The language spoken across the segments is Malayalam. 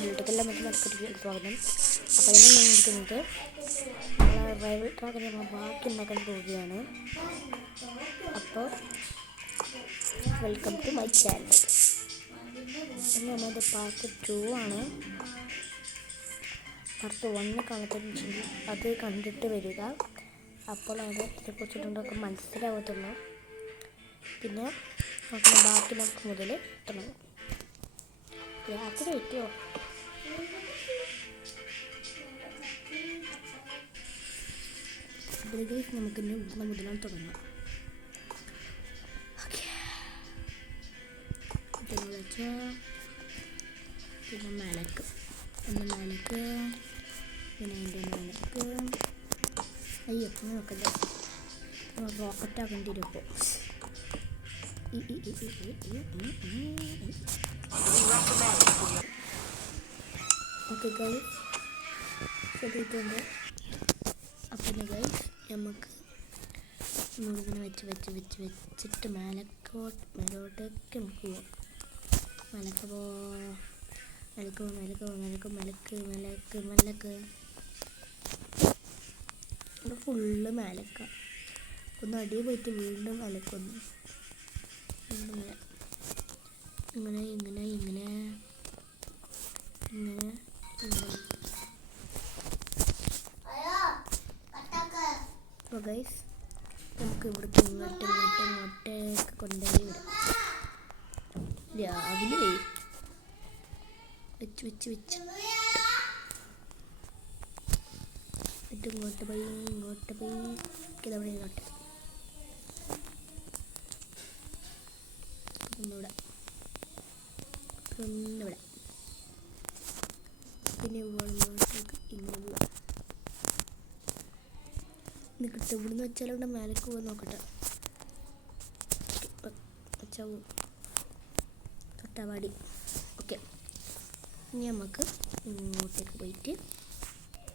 വീട്ടിലെല്ലാം മറ്റു നടത്തിയിട്ട് സ്വാഗതം. അപ്പോൾ അതിന് നിൽക്കുന്നത് നമ്മളെ റൈവൽ ട്രാക്കിൽ നമ്മൾ ബാക്കി ഉണ്ടാക്കാൻ പോവുകയാണ്. അപ്പോൾ വെൽക്കം ടു മൈ ചാനൽ. ഇനി നമ്മളത് പാർട്ട് 2 ആണ്. പാർട്ട് 1 കാണുന്നുണ്ടെങ്കിൽ അത് കണ്ടിട്ട് വരിക. അപ്പോൾ അത് ഇതിനെക്കുറിച്ചിട്ടൊക്കെ മനസ്സിലാവത്തുള്ളൂ. പിന്നെ ബാക്കി നമുക്ക് മുതൽ തുടങ്ങും. രാത്രി വയ്ക്കുമോ? നമുക്ക് ഇനി ഇവിടുന്ന് മുതലാണ് തുടങ്ങാം. പിന്നെ മേലക്ക് പിന്നെ അതിൻ്റെ മേലക്ക് അയ്യോ നോക്കല്ലേ, റോക്കറ്റ് ആക്കേണ്ടി വരും. ഇപ്പോൾ ഓക്കെ ഗൈസ് ശരിയിട്ടുണ്ട്. അപ്പം ഗൈസ് നമുക്ക് മുഴുവനെ വെച്ചിട്ട് മേലോട്ടേക്ക് നമുക്ക് പോവാം. മേലക്ക് ഇവിടെ ഫുള്ള് മേലക്ക. ഒന്ന് അടിയിൽ പോയിട്ട് വീണ്ടും മേലക്കൊന്ന് ഇങ്ങനെ അപ്പോൾ ഗൈസ് നമുക്ക് ഇവിടേക്ക് ഇങ്ങോട്ടേക്ക് കൊണ്ടുപോയി വിടാം. രാവിലെ വെച്ച് ഇങ്ങോട്ട് പോയി ഇതവിടെ ഇങ്ങോട്ട് ഒന്നിവിടെ പിന്നെ ഇങ്ങോട്ടേക്ക് ഇങ്ങനെ പോവാം. നിൽക്കട്ടെ, ഇവിടുന്ന് വെച്ചാലോണ്ട് മേലേക്ക് പോകാൻ നോക്കട്ടെ. തൊട്ടാവാടി. ഓക്കെ, ഇനി നമുക്ക് ഇങ്ങോട്ടേക്ക് പോയിട്ട്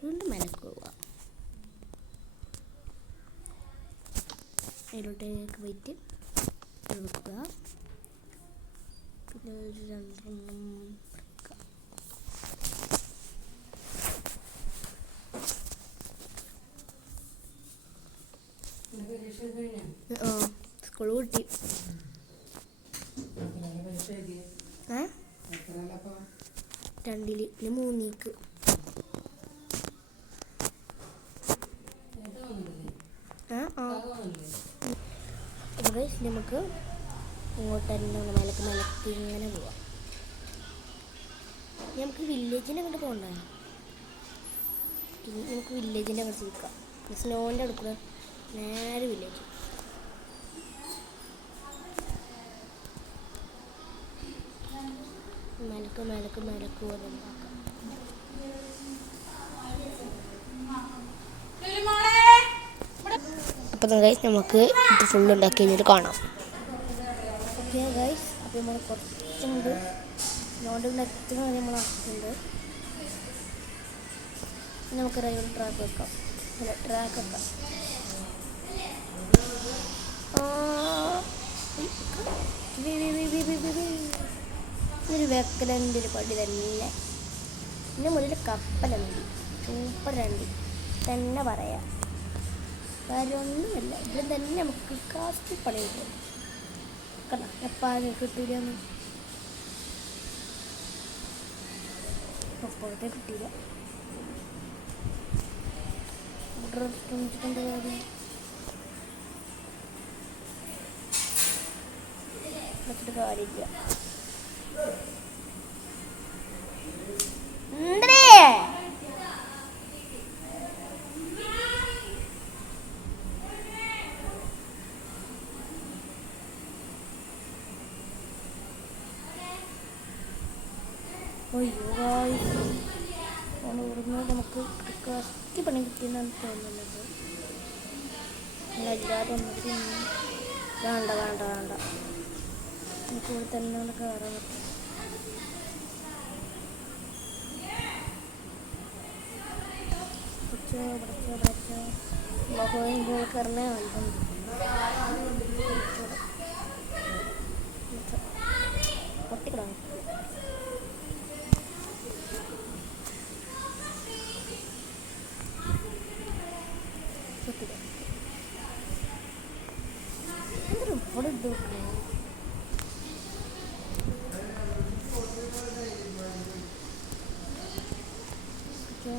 വീണ്ടും മേലേക്ക് പോവാം. അതിലോട്ടേക്ക് പോയിട്ട് വെക്കുക. പിന്നെ ഒരു 2 സ്കൂൾ കൂട്ടി. രണ്ടില് ഇനി 3 നമുക്ക് ഇങ്ങോട്ട് തന്നെ മേലക്ക് ഇങ്ങനെ പോവാം. നമുക്ക് വില്ലേജിൻ്റെ അങ്ങോട്ട് പോകണ്ട, നമുക്ക് വില്ലേജിൻ്റെ അങ്ങോട്ട് നിൽക്കാം. സ്നോൻ്റെ അടുക്കൂടെ നേരെ വില്ലേജ്. മേലക്ക് പോലെ നോക്കാം. അപ്പം ഗൈസ് നമുക്ക് ഇത് ഫുള്ള് ഉണ്ടാക്കി കഴിഞ്ഞിട്ട് കാണാം. ഓക്കെ ഗൈസ്, അപ്പോൾ നമ്മൾ കുറച്ചും കൂടി നോണ്ട് നെറ്റുന്ന നമ്മൾ ആക്കിയിട്ടുണ്ട്. നമുക്ക് റൈവൽ ട്രാക്ക് വെക്കാം. ട്രാക്ക് വെക്കാം. ഒരു വെക്കലൻ്റെ ഒരു പടി തന്നെ. പിന്നെ മുന്നിൽ കപ്പലുണ്ട്, സൂപ്പർ വണ്ടി തന്നെ പറയാം. കാര്യമൊന്നുമില്ല, ഇവിടെ തന്നെ നമുക്ക് കാസ്റ്റ് പണി കിട്ടും. എപ്പാലും കിട്ടില്ല, അപ്പോഴത്തെ കിട്ടിയില്ല. ശ്രമിച്ചിട്ടുണ്ട് കാര്യം വെച്ചിട്ട് കാര്യമില്ല. ഇവിടുന്ന് നമുക്ക് കത്തി പണി കിട്ടിയെന്നാണ് തോന്നുന്നത്. അല്ലാതെ ഒന്നിട്ട് വേണ്ട നമുക്ക് ഇവിടെ തന്നെ ഒന്ന് കയറാൻ പറ്റും. കയറുന്ന പൊട്ടിക്കിടാൻ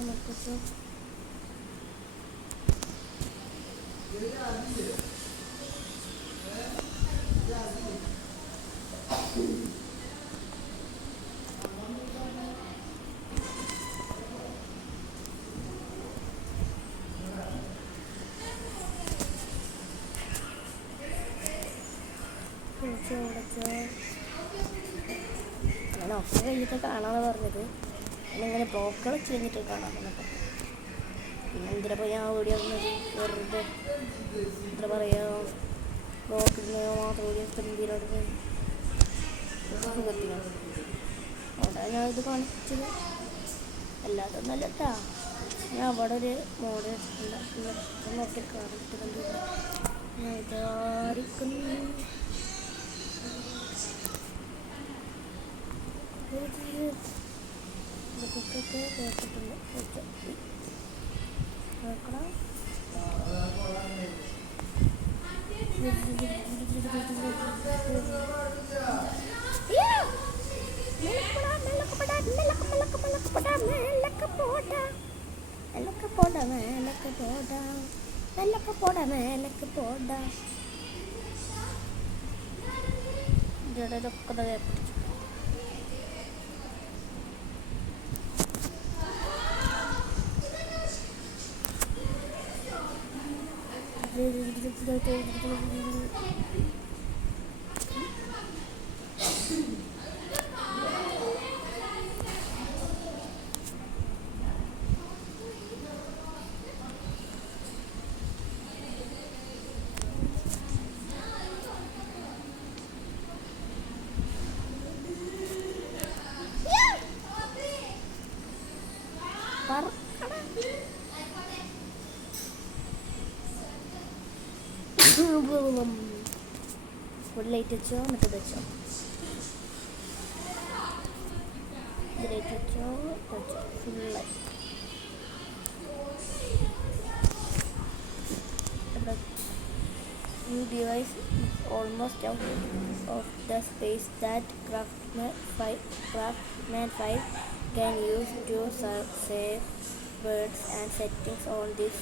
നോക്കിച്ചോ. ഞാൻ ഒക്കെ കഴിഞ്ഞിട്ട് കാണാമെന്ന് പറഞ്ഞത്. ഇങ്ങനെ ബ്ലോക്കുകൾ കഴിഞ്ഞിട്ട് കാണാൻ പറഞ്ഞപ്പോൾ പിന്നെ എന്തിനപ്പോൾ ഞാൻ വീഡിയോ വന്നത് വെറുതെ എന്താ പറയുക ബ്ലോക്കിന് മാത്രം വീഡിയോ എന്തിനാണ് സുഖത്തിനാണ് അവിടെ ഞാനിത് കാണിച്ചത്. അല്ലാതൊന്നല്ല കേട്ടാ. ഞാൻ അവിടെ ഒരു മോഡ് നോക്കി കാണിച്ചിട്ടുണ്ട്. ഞാൻ വിചാരിക്കുന്നു കുക്കൊക്കെ കേട്ടിട്ടുണ്ട്. നോക്കണം ജഡൊക്കെ കേൾപ്പിച്ചു. ഒരു ലൈറ്റ് വെച്ചോ മറ്റേത് വെച്ചോ. ഇത് ലൈറ്റ് വെച്ചോ ഫുള്ളായി. New device is almost out of the space that Craftman 5 can use to save words and settings on this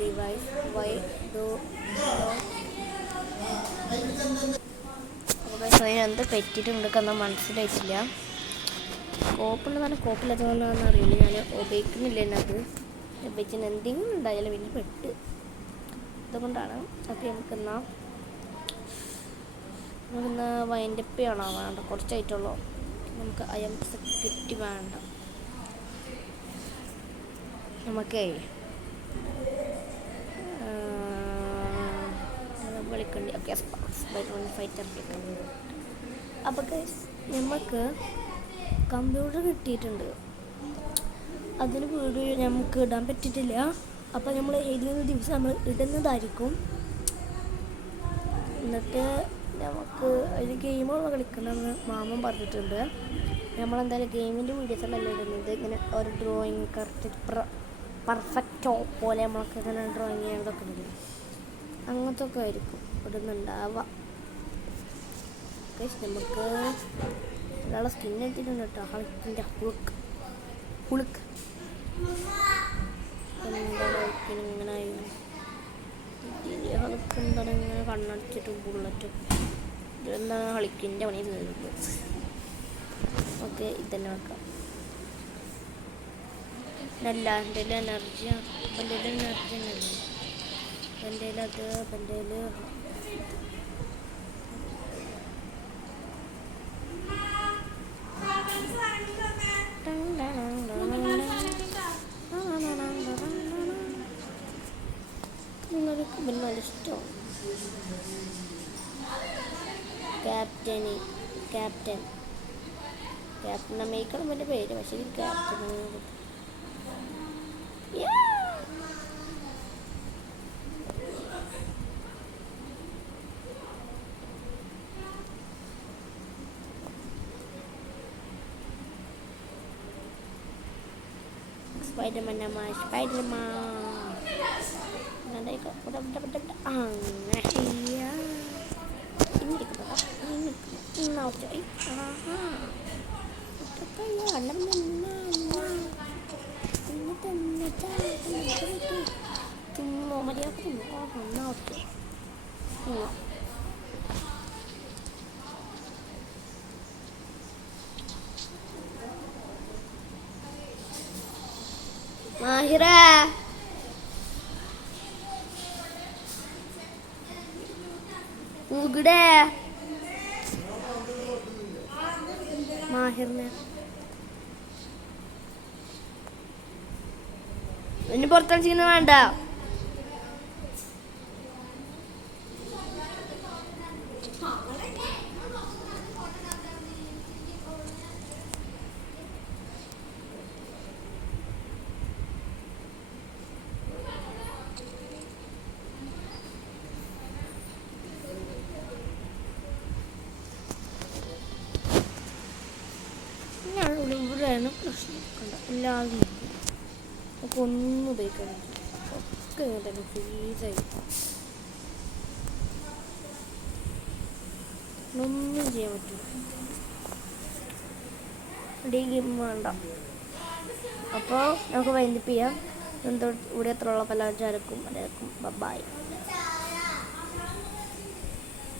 device. Why do എന്ത് പറ്റിയിട്ടുണ്ടെന്ന് മനസ്സിലായിട്ടില്ല. കോപ്പുണ്ടെന്നാണ് കോപ്പില്ലാത്തതെന്നാണെന്ന് അറിയില്ല. ഞാൻ ഉപയോഗിക്കുന്നില്ല എന്നത് ഉപയോഗിച്ചിന് എന്തെങ്കിലും ഉണ്ടായാലും വലിയ പെട്ട് അതുകൊണ്ടാണ്. അപ്പോൾ നമുക്കെന്നാ വൈൻഡപ്പ് ചെയ്യണോ വേണ്ട, കുറച്ചായിട്ടുള്ളൂ. നമുക്ക് അയം സെക്യൂരിറ്റി വേണ്ട. നമുക്കേ വിളിക്കണ്ടി. Okay fighter. അപ്പോൾ നമുക്ക് കമ്പ്യൂട്ടർ കിട്ടിയിട്ടുണ്ട്. അതിന് വീഡിയോ നമുക്ക് ഇടാൻ പറ്റിയിട്ടില്ല. അപ്പോൾ നമ്മൾ ഏതെങ്കിലും ദിവസം നമ്മൾ ഇടുന്നതായിരിക്കും. എന്നിട്ട് നമുക്ക് ഒരു ഗെയിമാണ് കളിക്കണമെന്ന് മാമൻ പറഞ്ഞിട്ടുണ്ട്. നമ്മളെന്തായാലും ഗെയിമിൻ്റെ വീഡിയോസല്ല ഇടുന്നത്. ഇങ്ങനെ ഒരു ഡ്രോയിങ് കറക്റ്റ് പെർഫെക്റ്റോ പോലെ നമ്മളൊക്കെ ഇങ്ങനെ ഡ്രോയിങ് ചെയ്യാനതൊക്കെ ഉണ്ട്. അങ്ങനത്തെ ഒക്കെ ആയിരിക്കും ഇടുന്നുണ്ടാവുക. നമുക്ക് ഒരാളെ സ്കിൻ എടുത്തിട്ടുണ്ട് കേട്ടോ. ഹൾക്കിൻ്റെ ഹുളുക്ക് ഇങ്ങനെ ഹളുക്ക് എന്താണ് ഇങ്ങനെ കണ്ണടിച്ചിട്ടും ബുള്ളറ്റും ഇതെന്താണ് ഹളിക്കിൻ്റെ പണി തീർന്നത്. ഓക്കെ ഇതന്നെ വെക്കാം. അല്ല എൻ്റെ എനർജിയാണ്. എൻ്റെ എനർജി തന്നെയല്ല എൻ്റെ അത് എൻ്റെ നിങ്ങൾക്ക് പിന്നെ നല്ല ഇഷ്ടമാണ്. ക്യാപ്റ്റൻ അമേരിക്കയാണ് എൻ്റെ പേര്. പക്ഷേ captain Spiderman nama Spiderman. Nanti kok udah iya. Ini diketok. Ini mau coy. Aha. Itu kayak തിന്നോ മര്യാദ തിന്നോ എന്നാ ഓക്കെ തിന്നോ. മാഹിറ ഇവിടെ മാഹിറിനെ ഇനി പുറത്തടിച്ചിങ്ങനെ വേണ്ട. ഇവിടെയാണ് പ്രശ്നം കണ്ട എല്ലാവരും നമുക്ക് ഒന്നും ഉപയോഗിക്കാൻ ഒക്കെ തന്നെ ഫ്രീസായി ഒന്നും ചെയ്യാൻ പറ്റില്ല. ഡി ഗെയിം വേണ്ട. അപ്പോൾ നമുക്ക് വൈൻഡപ്പ് ചെയ്യാം. എന്തോ ഇവിടെ എത്ര ഉള്ള പല ആൾക്കാർക്കും എല്ലാവർക്കും ബൈ.